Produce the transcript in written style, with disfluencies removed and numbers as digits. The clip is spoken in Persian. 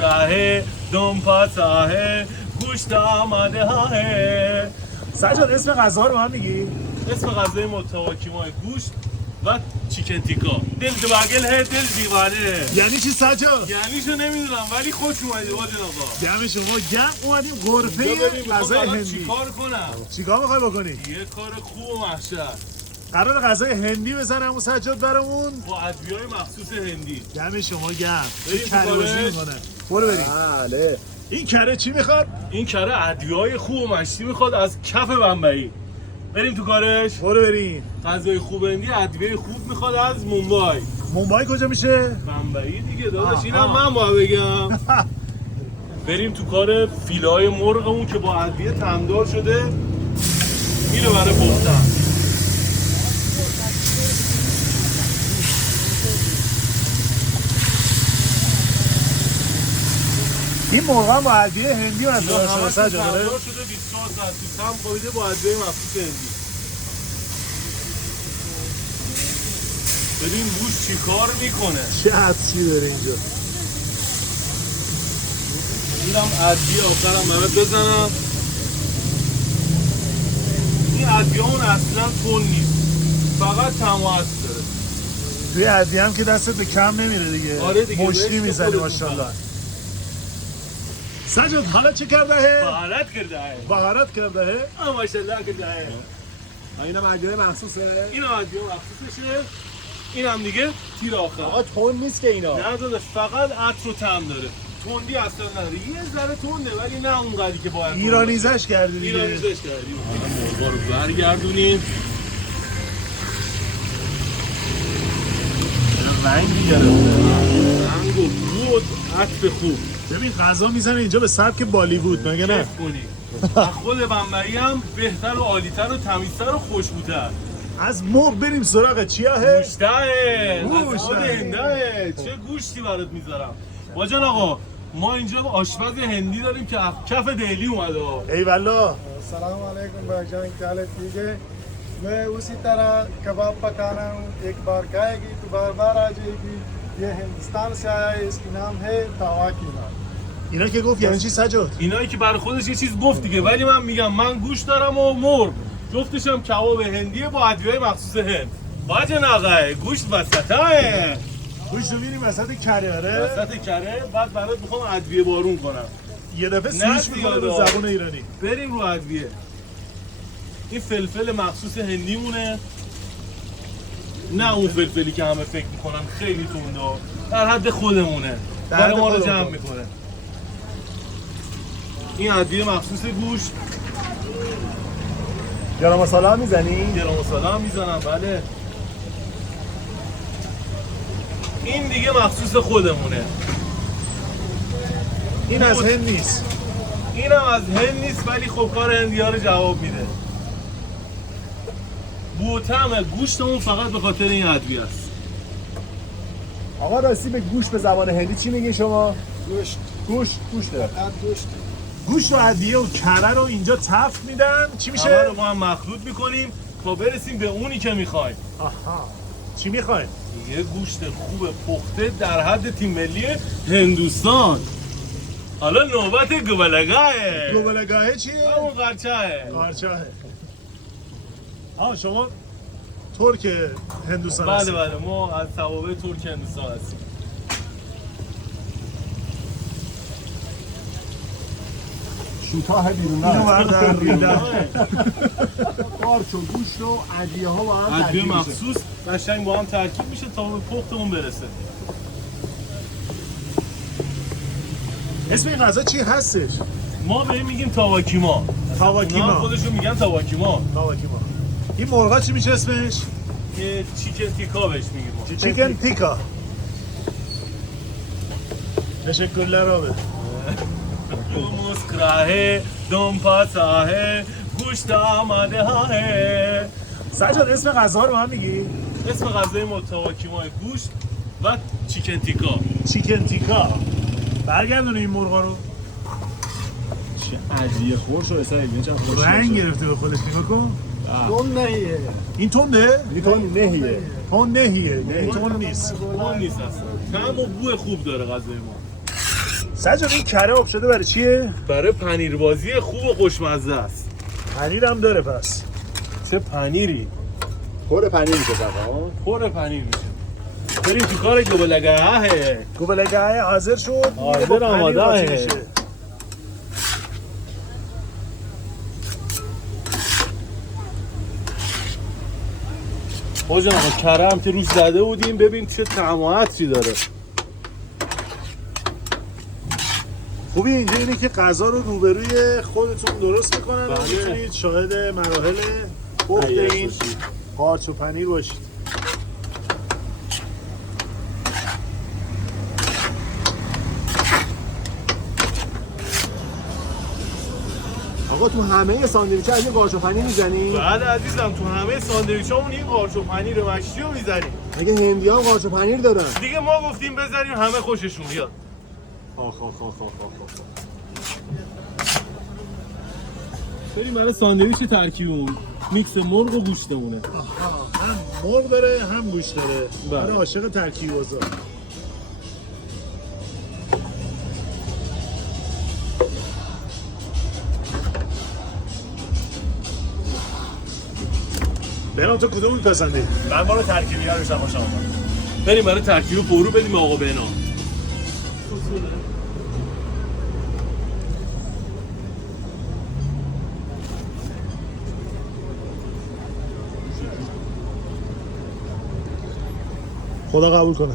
مسکراهه دم پاساهه گوشت آماده هاه. سجاد اسم غذا رو به من میگی؟ اسم غذای ما تواکیمای گوشت و چیکن تیکا. دل دباگل هه دل دیوانه. یعنی چی سجاد؟ یعنی شو نمیدونم ولی خوش اومدی با جنابا. دم شما گرم اومدیم غرفه غذای هندی. چیکار کنم؟ چیکار میخوای بکنی؟ یه کار خوب و محشر. قرار غذای هندی بزنم اون سجاد برامون با ادویه‌های مخصوص هندی. دم شما گرم. بریم تو کره بازی کارش. میکنه. برو بریم. بله. این کره چی میخواد؟ این کره ادویه‌های خوب و مشتی میخواد از کف بمبئی. بریم تو کارش. برو بریم. غذای خوب هندی ادویه خوب میخواد از مومبای. مومبای کجا میشه؟ بمبئی دیگه داداش آها. اینم من باید بگم. بریم تو کار فیله‌های مرغمون که با ادویه تمدار شده میره برای پختن. این مرغ با ادویه هندی مثلا شده سجاد تمدار داره؟ شده 24 ساعت تو سم خوابیده با ادویه مخصوص هندی. ببین بوش چی کار میکنه. چه حدسی داره اینجا؟ اینم ادویه آخرم برات بزنم. این ادویه اون اصلا تون نیست، فقط تماس داره. توی ادویه هم که دستت به کم نمیره دیگه. آره دیگه، مشتی رشت میزنی خودتون ماشاءالله. سجاد حالا چه کرده هه؟ بهارت کرده ہے. بهارت کرده هه؟ ماشاءالله کرده ہے. اینم ادویه مخصوصه. این ادویه مخصوصشه. این هم دیگه تیر آخر. آقا تون نیست که اینا. نه داداش فقط عطر و طعم داره. تندی اصلا نداره. یه ذره تنده ولی نه اونقدری که باید. ایرانیزش کردی دیگه. ایرانیزش کردیم. مرغا رو برگردونیم. رنگی گرفته. رنگ و بود عطر خوب. ببین غذا میزنه اینجا به سبک بالیوود مگه نه؟ کیف کنی. و خود بمبئی هم بهتر و عالی‌تر و تمیزتر و خوشبوتر. از مرغ بریم سراغ چیا هه؟ گوشته گوشته. خود هنده. چه گوشتی برات میذارم باجان آقا. ما اینجا آشپز هندی داریم که از کف دهلی اومده. ای والله. अस्सलाम वालेकुम भाईजान क्या हाल है ठीक है मैं उसी तरह कबाब पकाना हूँ एक बार खाएगी तो बार बार आ जाएगी ये हिंदुस्तान से आया है इसकी नाम है तावा कीमा اینا که گفت یعنی چی سجاد؟ اینایی که برای خودش یه چیز گفت دیگه ولی من میگم من گوش دارم و مرغ جفتش هم کباب هندیه با ادویه مخصوص هند. باجان آقا گوشت وسطه. گوشت رو میریم وسط کره آره؟ وسط کره بعد برات میخوام ادویه بارون کنم. یه دفعه نه سویچ میکنه به دیگه. زبان ایرانی. بریم رو ادویه. این فلفل مخصوص هندی مونه، نه اون فلفلی که همه فکر میکنن خیلی تنده، در حد خودمونه، کار ما رو جمع میکنه. این ادویه مخصوص گوشت. گرم مساله میزنی؟ گرم مساله هم میزنم بله. این دیگه مخصوص خودمونه. این از هند نیست. اینم از هند نیست ولی خب کار هندی ها رو جواب میده. بوتم گوشتمون فقط به خاطر این ادویه است. آقا راستی به گوشت به زبان هندی چی میگین شما؟ गोश्त گوشته. गोश्त گوشت و ادویه و کره رو اینجا تفت میدن چی همه میشه؟ رو با هم مخلوط میکنیم تا برسیم به اونی که میخوایم. آها چی میخوای؟ یه گوشت خوب پخته در حد تیم ملی هندوستان. حالا نوبت گوبلگاهه. گوبلگاهه چیه؟ همون قرچهه. قارچاهه. شما ترک هندوستان بله هستی؟ بله ما از توابع ترک هندوستان هستیم. شوتاه بیرون اینو بردار بیرون. قارچ و گوشت و ادویه ها با هم ادویه ترکیب میشه. مخصوص قشنگ با هم ترکیب میشه تا به پختمون برسه. اسم این غذا چی هستش؟ ما به این میگیم تاواکیما. تاواکیما. اونا هم خودشون میگن تاواکیما. تاواکیما. این مرغا چی میشه اسمش؟ که چیکن تیکا بهش میگیم ما. چیکن تیکا. تشکر رابط. مسکراهه دم پاساهه گوشت آماده هاه. سجاد اسم غذا رو به من میگی؟ اسم غذای ما تاواکیما گوشت و چیکن تیکا. چیکن تیکا. برگردون این مرغا رو. چه ادویه خور شو حسابی چند خوش. رنگ گرفته به خودش نگاه کن. तुम नहीं है این تنده؟ این تو نهیه. تند نهیه. نه تند نیست. اون نیست اصلا. طعم و بو خوب داره غذای ما. سجاد این کره آب شده برای چیه؟ برای پنیربازی خوب و خوشمزه است. پنیر هم داره پس. چه پنیری؟ پر پنیر میشه ها. پر پنیر میشه. بریم تو کار گوبلگاه. گوبلگاه حاضر شد. حاضر با پنیر آماده قاطی आहे. میشه. آقا جان کره هم که روش زده بودیم ببین چه طعم و عطری داره. خوبی اینجا اینه که غذا رو روبروی خودتون درست میکنن و بله. میتونید شاهد مراحل پخت حیات این باشید. قارچ و پنیر باشید. آقا تو همه ساندویچ‌ها از این قارچ و پنیر میزنی؟ بعد عزیزم تو همه ساندویچامون این قارچ و پنیر مشتی رو میزنیم. اگه هندی‌ها هم قارچ و پنیر دارن. دیگه ما گفتیم بذاریم همه خوششون بیاد. آخ. بریم برای ساندویچ ترکیبمون میکس مرغ و گوشتمونه. هم مرغ داره هم گوشت داره. بله. برای عاشق ترکیب بازار. بهنام تو کدوم میپسندی؟ من برای ترکیبی ها روشم باشم. بریم برای ترکیب پرو بدیم آقا بهنام. خدا قبول کنه.